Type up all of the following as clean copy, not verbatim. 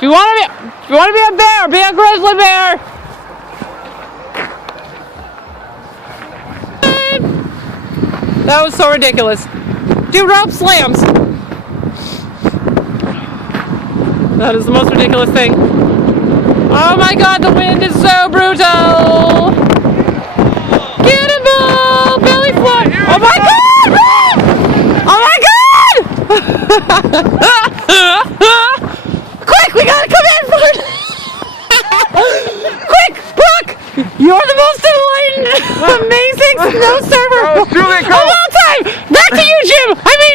If you want to be a bear, be a grizzly bear. That was so ridiculous. Do rope slams. That is the most ridiculous thing. Oh my God, the wind is so brutal. Cannonball, belly flop. Oh my God! Oh my God! Quick, we gotta come in for it. Quick, Broc! You're the most enlightened, amazing snow surfer of all time. Back to you, Jim.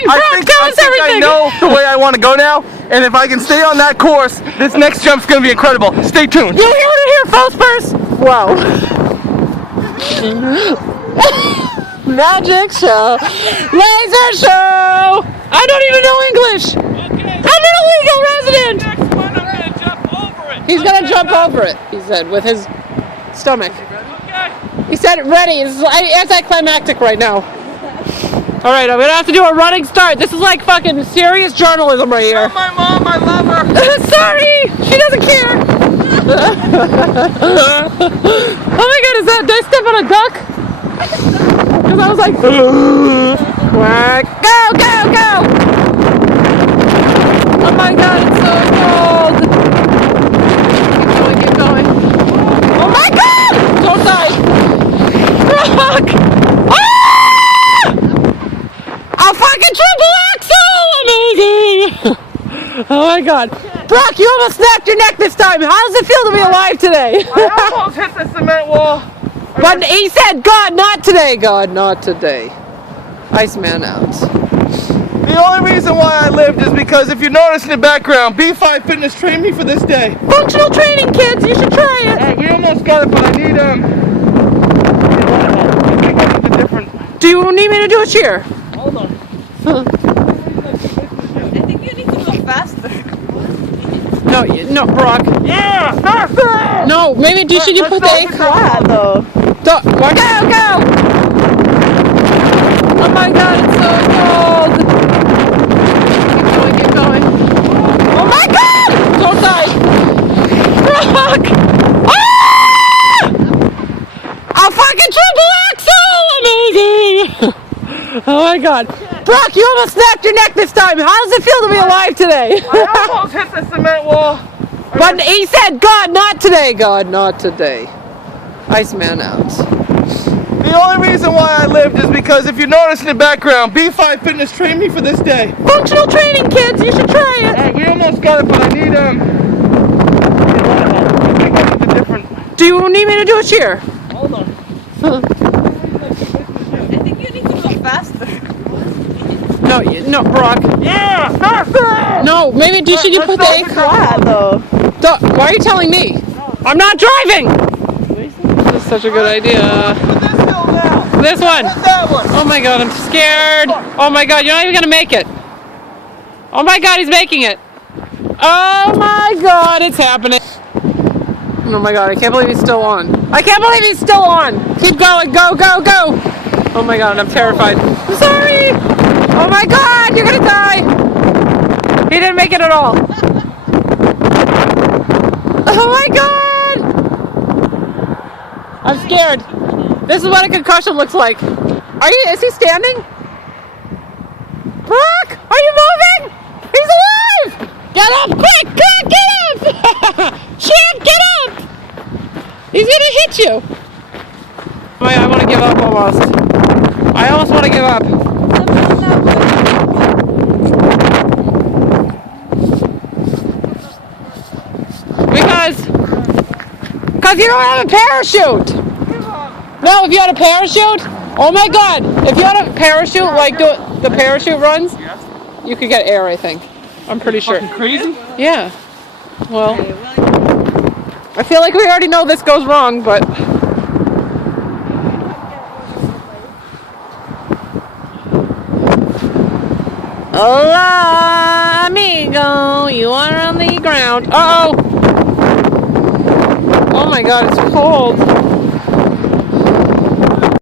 Broc, tell us everything. I know the way I want to go now, and if I can stay on that course, this next jump's gonna be incredible. Stay tuned. You heard it here, folks. First. Wow. Magic show. Laser show. I don't even know English. Okay. I'm an illegal resident. Next one, I'm gonna jump over it. He's gonna jump over it, he said, with his stomach. Okay. He said ready. This is anticlimactic right now. All right, I'm gonna have to do a running start. This is like fucking serious journalism right here. Tell my mom I love her. Sorry, she doesn't care. Oh my God, did I step on a duck? Because I was like, quack. Go, go, go. Oh my God, it's so cold. Keep going. Oh my God! Don't die. Broc! Ah! A fucking triple axel! Amazing! Oh my God. Broc, you almost snapped your neck this time. How does it feel to be alive today? I almost hit the cement wall. But he said, God, not today. God, not today. Iceman out. The only reason why I lived is because if you notice in the background, B5 Fitness trained me for this day. Functional training, kids. You should try it. Alright, we almost got it, but I need different. Do you need me to do a cheer? Hold on. I think you need to go faster. No, Broc. Yeah, faster! No, maybe should you put the A Flat though. Go, go! Oh my God, it's so cold. Keep going. Oh my God! Don't die. Broc! Ah! A fucking triple axel! Amazing! Oh my God. Broc, you almost snapped your neck this time. How does it feel to be alive today? I almost hit the cement wall. But he said, God, not today. God, not today. Iceman out. The only reason why I lived is because if you notice in the background, B5 Fitness trained me for this day. Functional training, kids. You should try it. Alright, we almost got it, but I need different. Do you need me to do a cheer? Hold on. I think you need to go faster. No, Broc. Yeah, faster! No, maybe should you put the A Flat though. Why are you telling me? I'm not driving. This is such a good idea. This hill now. This one. What's that one? Oh my God, I'm scared. Oh my God, you're not even gonna make it. Oh my God, he's making it. Oh my God, it's happening. Oh my God, I can't believe he's still on. I can't believe he's still on. Keep going, go, go, go. Oh my God, I'm terrified. I'm sorry. Oh my God, you're gonna die. He didn't make it at all. Oh my God. I'm scared. This is what a concussion looks like. Is he standing? Broc, are you moving? He's alive! Get up, quick! Get up! Champ, get up! He's gonna hit you. I want to give up almost. I almost want to give up. Because you don't have a parachute. No, if you had a parachute, oh my God. If you had a parachute, like the parachute runs, you could get air, I think. I'm pretty sure. Crazy? Yeah. Well, I feel like we already know this goes wrong, but... Hola, amigo. You are on the ground. Uh-oh. Oh my God, it's cold.